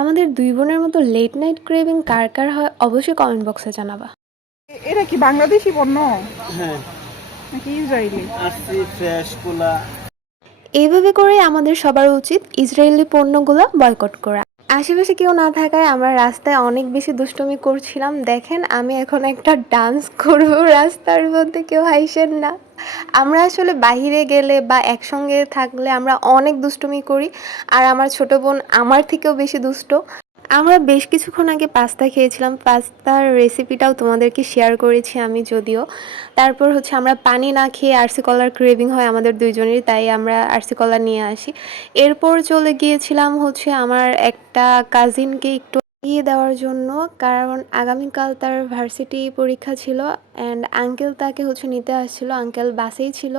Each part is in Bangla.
আমাদের দুই বোনের মতো লেট নাইট ক্রেভিং কার কার হয় অবশ্যই কমেন্ট বক্সে জানাবা। এটা কি বাংলাদেশি পণ্য হ্যাঁ। নাকি ইসরায়েলি? আসছি ফ্রেশ কোলা। এইভাবে করে আমাদের সবার উচিত ইসরায়েলি পণ্যগুলো বয়কট করা। আশেপাশে কেউ না থাকায় আমরা রাস্তায় অনেক বেশি দুষ্টুমি করছিলাম। দেখেন আমি এখন একটা ডান্স করব। রাস্তার মধ্যে কেউ হাইসেন না। আমরা আসলে বাহিরে গেলে বা একসঙ্গে থাকলে আমরা অনেক দুষ্টুমি করি, আর আমার ছোট বোন আমার থেকেও বেশি দুষ্ট। আমরা বেশ কিছুক্ষণ আগে পাস্তা খেয়েছিলাম। পাস্তার রেসিপিটাও তোমাদেরকে শেয়ার করেছি আমি যদিও। তারপর হচ্ছে আমরা পানি না খেয়ে আরসি কলার ক্রেভিং হয় আমাদের দুইজনেরই, তাই আমরা আরসি কলা নিয়ে আসি। এরপর চলে গিয়েছিলাম হচ্ছে আমার একটা কাজিনকে একটু ইয়ে দেওয়ার জন্য, কারণ আগামীকাল তার ভার্সিটি পরীক্ষা ছিল অ্যান্ড আঙ্কেল তাকে হচ্ছে নিতে আসছিল আঙ্কেল বাসেই ছিল।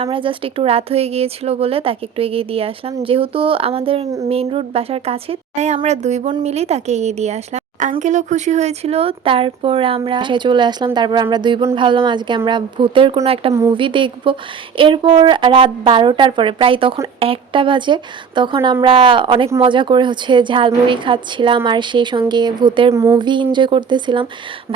আমরা জাস্ট একটু রাত হয়ে গিয়েছিল বলে তাকে একটু এগিয়ে দিয়ে আসলাম। যেহেতু আমাদের মেন রোড বাসার কাছে, তাই আমরা দুই বোন মিলেই তাকে এগিয়ে দিয়ে আসলাম। আঙ্কেলও খুশি হয়েছিল, তারপর আমরা সে চলে আসলাম, তারপর আমরা দুই বোন ভাবলাম আজকে আমরা ভূতের কোনো একটা মুভি দেখব। এরপর রাত বারোটার পরে, প্রায় তখন একটা বাজে, তখন আমরা অনেক মজা করে হচ্ছে ঝালমুড়ি খাচ্ছিলাম আর সেই সঙ্গে ভূতের মুভি এনজয় করতেছিলাম।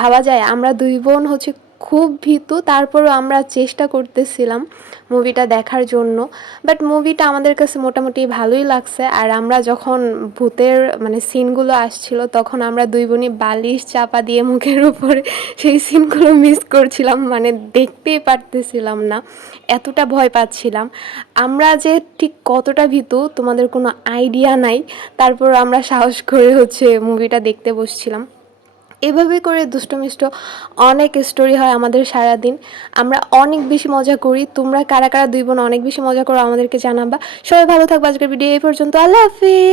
ভাবা যায়, আমরা দুই বোন হচ্ছে খুব ভীতু, তারপরও আমরা চেষ্টা করতেছিলাম মুভিটা দেখার জন্য। বাট মুভিটা আমাদের কাছে মোটামুটি ভালোই লাগছে। আর আমরা যখন ভূতের মানে সিনগুলো আসছিল, তখন আমরা দুই বোনই বালিশ চাপা দিয়ে মুখের উপরে সেই সিনগুলো মিস করছিলাম। মানে দেখতেই পারতেছিলাম না। এতটা ভয় পাচ্ছিলাম। আমরা যে ঠিক কতটা ভীতু, তোমাদের কোনো আইডিয়া নাই। তারপর আমরা সাহস করে হচ্ছে মুভিটা দেখতে বসছিলাম। এভাবে করে দুষ্টমিষ্ট অনেক স্টোরি হয় আমাদের সারা দিন আমরা অনেক বেশি মজা করি। তোমরা কারা কারা দুই বোন অনেক বেশি মজা করো আমাদেরকে জানাবা। সবাই ভালো থাকব আজকের ভিডিও এই পর্যন্ত। আল্লাহ হাফিজ।